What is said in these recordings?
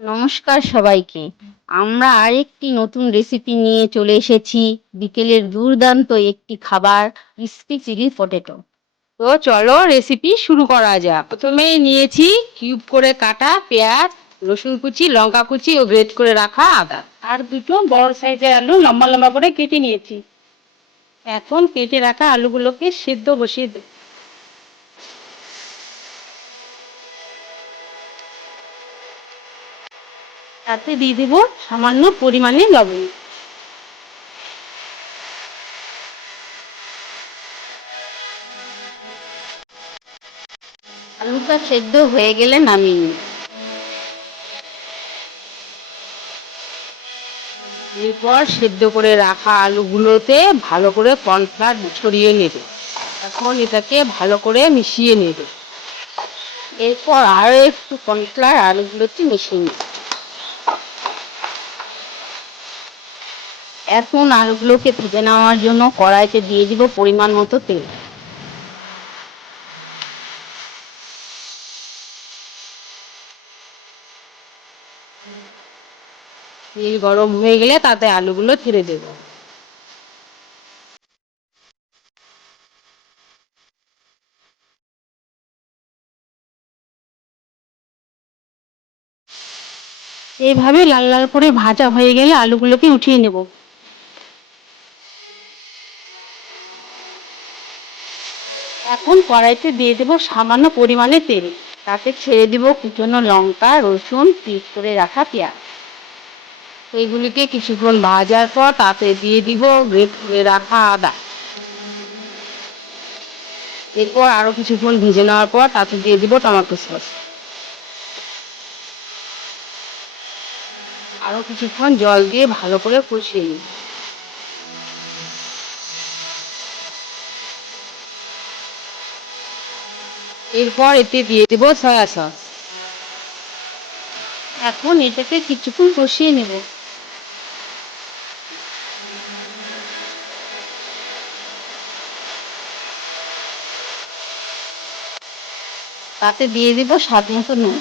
নমস্কার সবাইকে। আমরা আরেকটি নতুন রেসিপি নিয়ে চলে এসেছি। বিকেলের দুর্দান্ত একটি খাবার, ক্রিস্পি চিলি পটেটো। তো চলো রেসিপি শুরু করা যাক। প্রথমেই নিয়েছি কিউব করে কাটা পেঁয়াজ, রসুন কুচি, লঙ্কা কুচি ও গ্রেট করে রাখা আদা। আর দুটো বড় সাইজের আলু লম্বা লম্বা করে কেটে নিয়েছি। এখন কেটে রাখা আলুগুলোকে সিদ্ধ বসিয়ে দেব। তাতে দিয়ে দেব সামান্য পরিমাণে লবণ। আলুটা সেদ্ধ হয়ে গেলে নামিয়ে নিন। এরপর সেদ্ধ করে রাখা আলুগুলোতে ভালো করে কর্নফ্লাওয়ার ছড়িয়ে নেবে। এখন এটাকে ভালো করে মিশিয়ে নেবে। এরপর আরও একটু কর্নফ্লাওয়ার আলুগুলোতে মিশিয়ে নিন। এখন আলুগুলোকে ভেজে নেওয়ার জন্য কড়াইতে দিয়ে দিব পরিমাণ মতো তেল। তেল গরম হয়ে গেলে তাতে আলুগুলো ছেড়ে দেব। এইভাবে লাল লাল করে ভাজা হয়ে গেলে আলুগুলোকে উঠিয়ে নেব। এখন কড়াইতে দিয়ে দেব সামান্য পরিমাণে তেল। তাতে ছেড়ে দিব কুচনো লঙ্কা, রসুন, পিস করে রাখা পেঁয়াজ। এইগুলিকে কিছুক্ষণ ভাজার পর তাতে দিয়ে দিব গ্রেট করে রাখা আদা। এরপর আরো কিছুক্ষণ ভেজে নেওয়ার পর তাতে দিয়ে দিব টমেটো সস। আরো কিছুক্ষণ জল দিয়ে ভালো করে কষিয়ে নিই। এরপর এতে দিয়ে দেব সয়া সস। এখন এটাকে কিছুক্ষণ কষিয়ে নেব। তাতে দিয়ে দিব স্বাদ মতো নুন।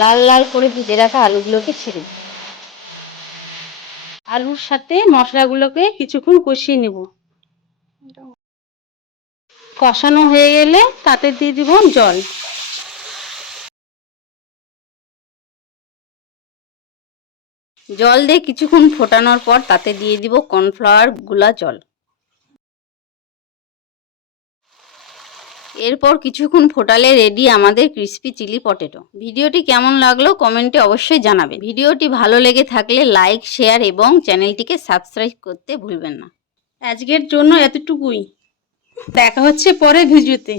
লাল লাল করে ভেজে রাখা আলুগুলোকে ছেড়ে দিন। আলুর সাথে মশলাগুলোকে কিছুক্ষণ কষিয়ে নেব। কষানো হয়ে গেলে তাতে দিয়ে দিব জল। জল দিয়ে কিছুক্ষণ ফোটানোর পর তাতে দিয়ে দিব কর্নফ্লাওয়ার গুলা জল। এরপর কিছুক্ষণ ফোটালে রেডি আমাদের ক্রিস্পি চিলি পটেটো। ভিডিওটি কেমন লাগলো কমেন্টে অবশ্যই জানাবেন। ভিডিওটি ভালো লেগে থাকলে লাইক, শেয়ার এবং চ্যানেলটিকে সাবস্ক্রাইব করতে ভুলবেন না। আজকের জন্য এতটুকুই। দেখা হচ্ছে পরের ভিডিওতে।